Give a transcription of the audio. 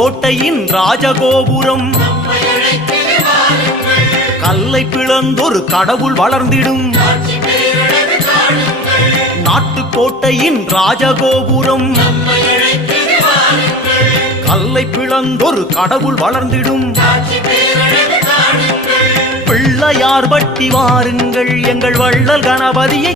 நாட்டுக்கோட்டையின் ராஜகோபுரம் கல்லை பிளந்தொரு கடவுள் வளர்ந்திடும் நாட்டுக்கோட்டையின் ராஜகோபுரம் கல்லை பிளந்தொரு கடவுள் வளர்ந்திடும் பிள்ளையார் பட்டி வாருங்கள் எங்கள் வள்ளல் கணபதியை